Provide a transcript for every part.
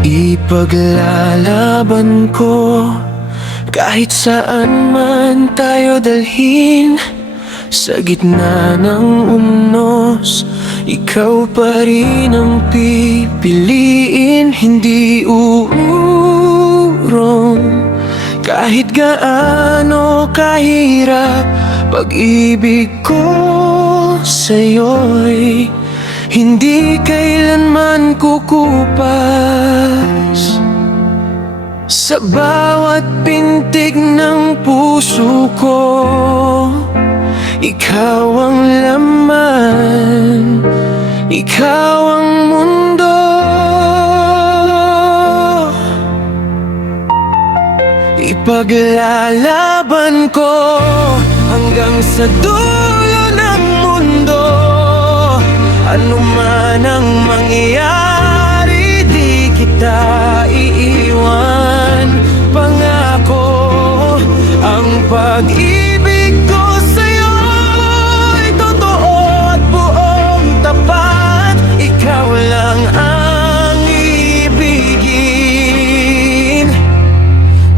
Ipaglalaban ko kahit saan man tayo dalhin. Sa gitna ng unos, ikaw pa rin ang pipiliin. Hindi uurong kahit gaano kahirap. Pag-ibig ko sa'yo'y hindi kailanman kukupas. Sa bawat pintig ng puso ko, ikaw ang laman, ikaw ang mundo. Ipaglalaban ko hanggang sa dulo ng mundo. Ano man ang mangyari, di kita iiwan. Pangako, ang pag-ibig ko sa'yo'y totoo at buong tapat. Ikaw lang ang ibigin,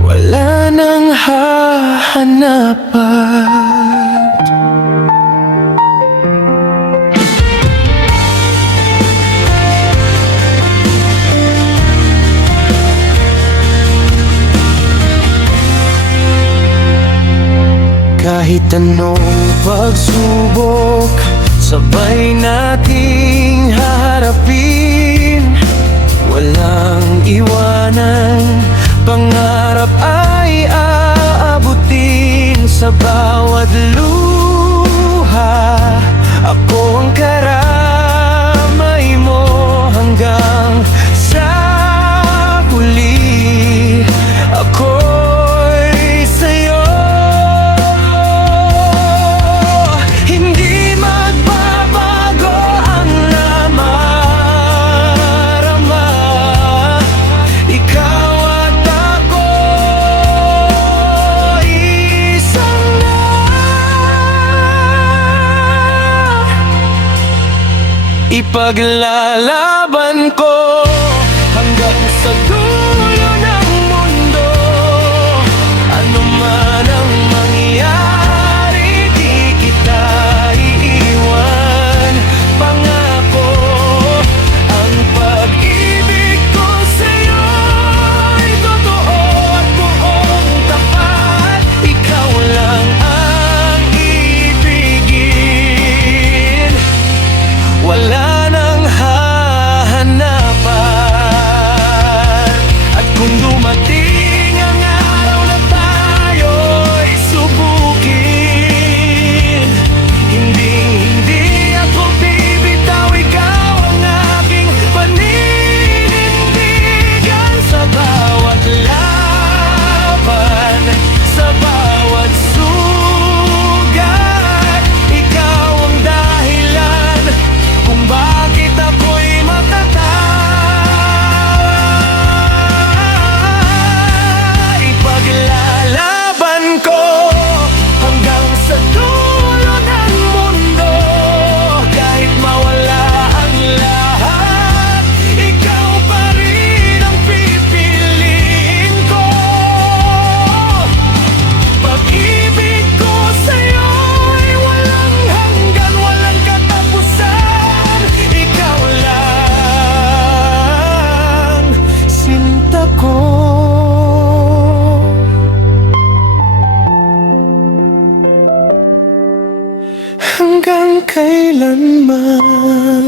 wala nang hahanapan. Kahit anong pagsubok, sabay nating haharapin. Walang iwanan, pangarap ay aabutin. Sa bawat luha, ako ang karamay mo hanggang sa huli. Ako'y sa'yo. Hindi magbabago ang namarama. Ikaw at ako, isang na. Ipaglalaban ko hanggang sa dulo ng mundo. Ano man ang mangyari, di kita iiwan. Pangako, ang pag-ibig ko sa'yo'y totoo at buong tapat. Ikaw lang ang ibigin, wala nang hahanapan. At kung dumating ang araw na tayo'y subukin, hindi ako bibitaw. Ikaw ang aking paninindigan. Sa bawat laban, sa bawat sugat, ikaw ang dahilan kung bakit ako'y matatag. Ipaglalaban ko hanggang sa dulo ng mundo. Kahit mawala ang lahat, ikaw pa rin ang pipiliin ko. Pag-ibig ko sa'yo'y walang hanggan, walang katapusan. Ikaw lang, sinta ko. Hanggang kailanman.